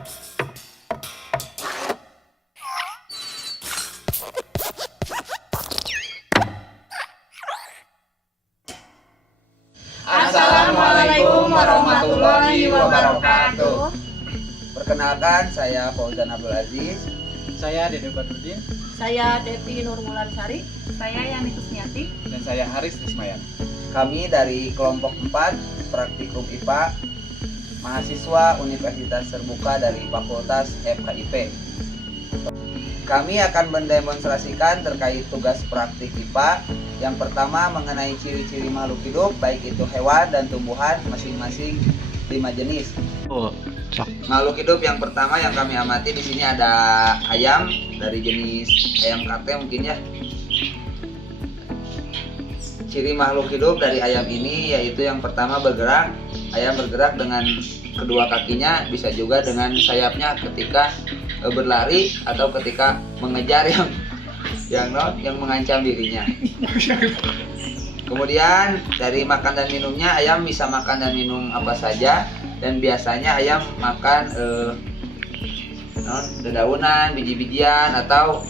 Assalamualaikum warahmatullahi wabarakatuh. Perkenalkan, saya Fauzan Abdul Aziz. Saya Dede Badrudin. Saya Devi Nurmulansari. Saya Yani Kusniati. Dan saya Haris Ismayan. Kami dari kelompok 4 Praktikum IPA, mahasiswa Universitas Terbuka dari Fakultas FKIP. Kami akan mendemonstrasikan terkait tugas praktik IPA. Yang pertama mengenai ciri-ciri makhluk hidup, baik itu hewan dan tumbuhan, masing-masing 5 jenis. Makhluk hidup yang pertama yang kami amati di sini ada ayam dari jenis ayam kate mungkin ya. Ciri makhluk hidup dari ayam ini yaitu yang pertama bergerak. Ayam bergerak dengan kedua kakinya, bisa juga dengan sayapnya ketika berlari atau ketika mengejar yang mengancam dirinya. Kemudian dari makan dan minumnya, ayam bisa makan dan minum apa saja, dan biasanya ayam makan dedaunan, biji-bijian atau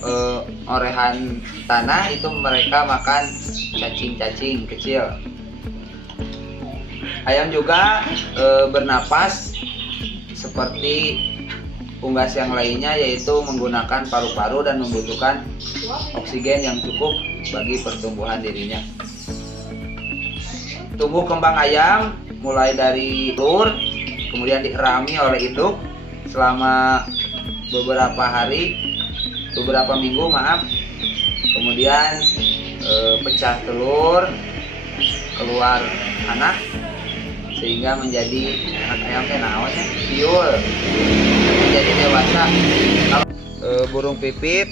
orehan tanah. Itu mereka makan cacing-cacing kecil. Ayam juga bernapas seperti unggas yang lainnya, yaitu menggunakan paru-paru dan membutuhkan oksigen yang cukup bagi pertumbuhan dirinya. Tumbuh kembang ayam mulai dari telur, kemudian dierami oleh induk selama beberapa minggu, kemudian pecah telur, keluar anak, sehingga menjadi anak ayam piul, menjadi dewasa. Burung pipit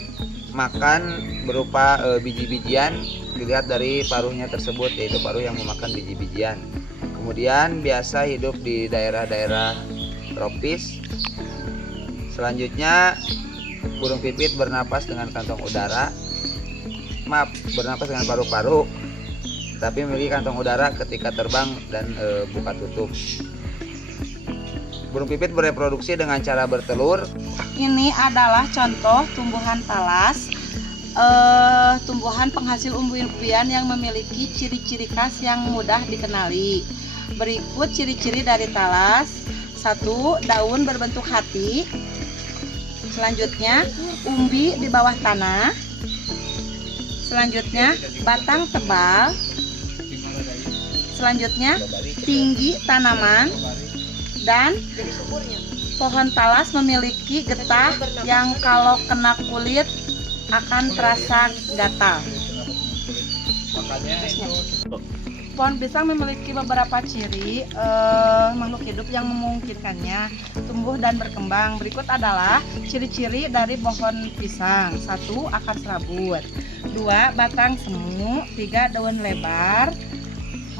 makan berupa biji-bijian, dilihat dari paruhnya tersebut, yaitu paruh yang memakan biji-bijian. Kemudian biasa hidup di daerah-daerah tropis. Selanjutnya burung pipit bernapas dengan kantong udara, bernapas dengan paru-paru, tapi memiliki kantong udara ketika terbang dan buka tutup. Burung pipit bereproduksi dengan cara bertelur. Ini adalah contoh tumbuhan talas, tumbuhan penghasil umbi-umbian yang memiliki ciri-ciri khas yang mudah dikenali. Berikut ciri-ciri dari talas. 1. Daun berbentuk hati. Selanjutnya, umbi di bawah tanah. Selanjutnya, batang tebal. Selanjutnya, tinggi tanaman. Dan pohon talas memiliki getah yang kalau kena kulit akan terasa gatal. Pohon pisang memiliki beberapa ciri makhluk hidup yang memungkinkannya tumbuh dan berkembang. Berikut adalah ciri-ciri dari pohon pisang. 1. Akar serabut. 2. Batang semu. 3. Daun lebar.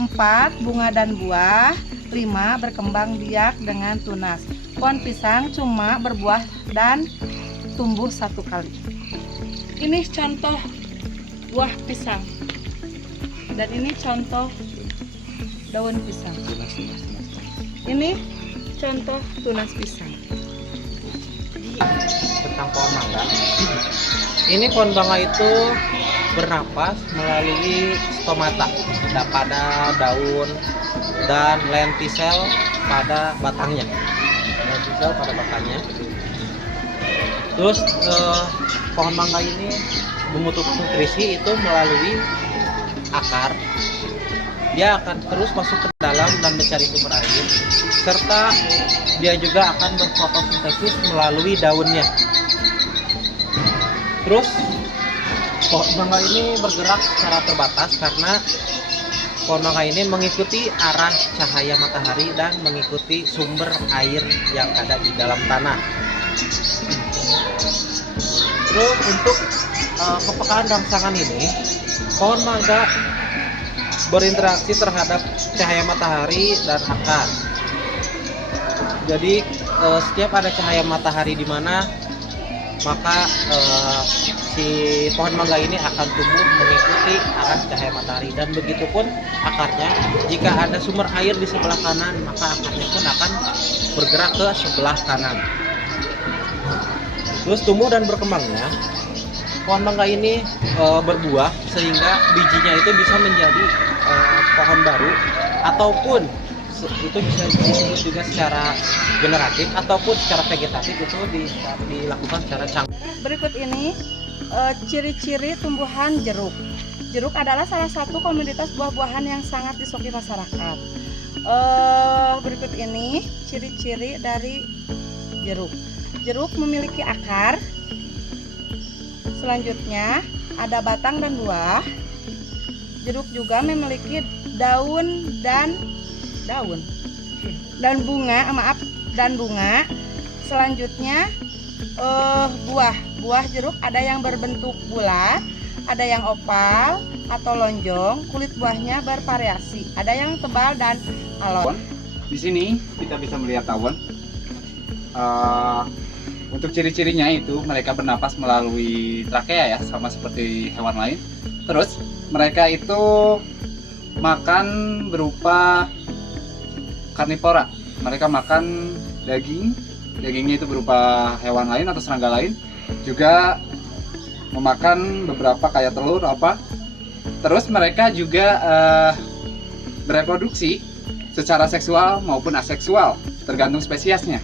4. Bunga dan buah. 5. Berkembang biak dengan tunas. Pohon pisang cuma berbuah dan tumbuh 1 kali. Ini contoh buah pisang. Dan ini contoh daun pisang. Ini contoh tunas pisang. Tentang pohon mangga. Ini pohon mangga itu bernapas melalui stomata pada daun dan lentisel pada batangnya. Terus pohon mangga ini membutuhkan nutrisi itu melalui akar. Dia akan terus masuk ke dalam dan mencari sumber air, serta dia juga akan berfotosintesis melalui daunnya. Terus pohon mangga ini bergerak secara terbatas karena pohon mangga ini mengikuti arah cahaya matahari dan mengikuti sumber air yang ada di dalam tanah. Terus untuk kepekaan rangsangan ini, pohon mangga berinteraksi terhadap cahaya matahari dan akar. Jadi setiap ada cahaya matahari di mana, maka si pohon mangga ini akan tumbuh mengikuti arah cahaya matahari, dan begitupun akarnya. Jika ada sumber air di sebelah kanan, maka akarnya pun akan bergerak ke sebelah kanan. Terus tumbuh dan berkembangnya, pohon mangga ini berbuah sehingga bijinya itu bisa menjadi pohon baru, ataupun itu bisa disebut juga secara generatif ataupun secara vegetatif, itu dilakukan secara cangkang. Berikut ini ciri-ciri tumbuhan jeruk. Jeruk adalah salah satu komoditas buah-buahan yang sangat disukai masyarakat. Berikut ini ciri-ciri dari jeruk. Jeruk memiliki akar. Selanjutnya ada batang dan buah. Jeruk juga memiliki daun dan bunga. Selanjutnya buah jeruk ada yang berbentuk bulat, ada yang oval atau lonjong. Kulit buahnya bervariasi, ada yang tebal dan alot. Di sini kita bisa melihat tawon. Untuk ciri-cirinya itu mereka bernapas melalui trakea ya, sama seperti hewan lain. Terus mereka itu makan berupa karnivora. Mereka makan dagingnya itu berupa hewan lain atau serangga lain. Juga memakan beberapa kayak telur apa. Terus mereka juga bereproduksi secara seksual maupun aseksual, tergantung spesiesnya.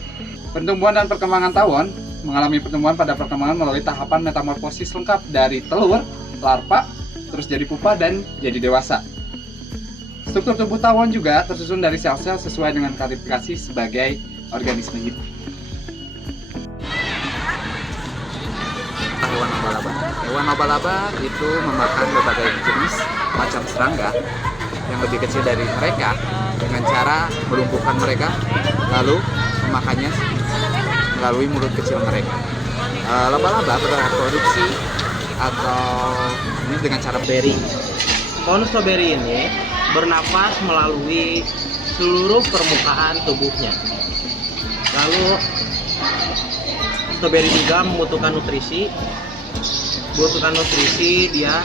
Pertumbuhan dan perkembangan tawon mengalami pertumbuhan pada perkembangan melalui tahapan metamorfosis lengkap dari telur, larva, terus jadi pupa dan jadi dewasa. Struktur tubuh tawon juga tersusun dari sel-sel sesuai dengan klasifikasi sebagai organisme hidup. Hewan laba-laba. Hewan laba-laba itu memakan berbagai jenis macam serangga yang lebih kecil dari mereka dengan cara melumpuhkan mereka lalu memakannya melalui mulut kecil mereka. Laba-laba berreproduksi atau ini dengan cara Strawberry. Pohon stroberi ini bernapas melalui seluruh permukaan tubuhnya. Lalu stroberi juga membutuhkan nutrisi. Dia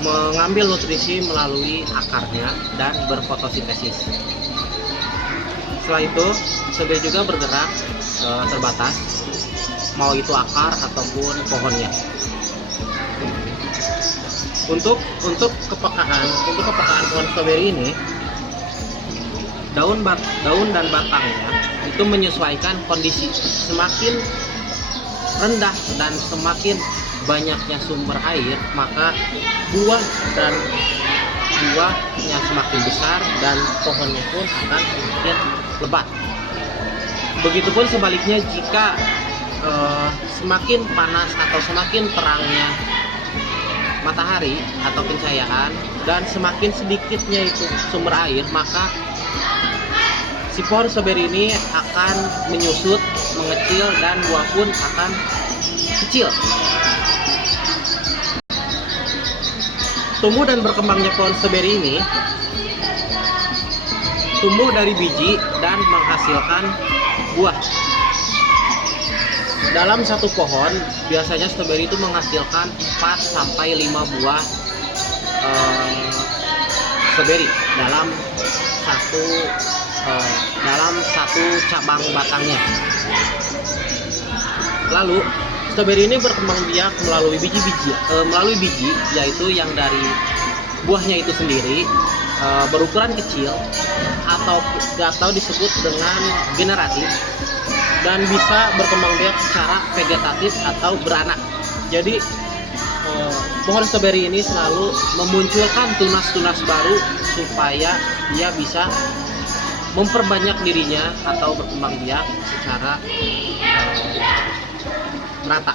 mengambil nutrisi melalui akarnya dan berfotosintesis. Setelah itu, stroberi juga bergerak terbatas, mau itu akar ataupun pohonnya. Untuk kepekaan pohon stroberi ini, daun dan batangnya itu menyesuaikan kondisi. Semakin rendah dan semakin banyaknya sumber air, maka buahnya semakin besar dan pohonnya pun akan semakin lebat. Begitupun sebaliknya, jika semakin panas atau semakin terangnya matahari atau pencahayaan dan semakin sedikitnya itu sumber air, maka si pohon stroberi ini akan menyusut, mengecil, dan buah pun akan kecil. Tumbuh dan berkembangnya pohon stroberi ini tumbuh dari biji dan menghasilkan buah. Dalam satu pohon biasanya stroberi itu menghasilkan 4-5 buah stroberi dalam satu cabang batangnya. Lalu stroberi ini berkembang biak melalui biji, yaitu yang dari buahnya itu sendiri berukuran kecil atau disebut dengan generatif, dan bisa berkembang biak secara vegetatif atau beranak. Jadi pohon stroberi ini selalu memunculkan tunas-tunas baru supaya dia bisa memperbanyak dirinya atau berkembang biak secara merata.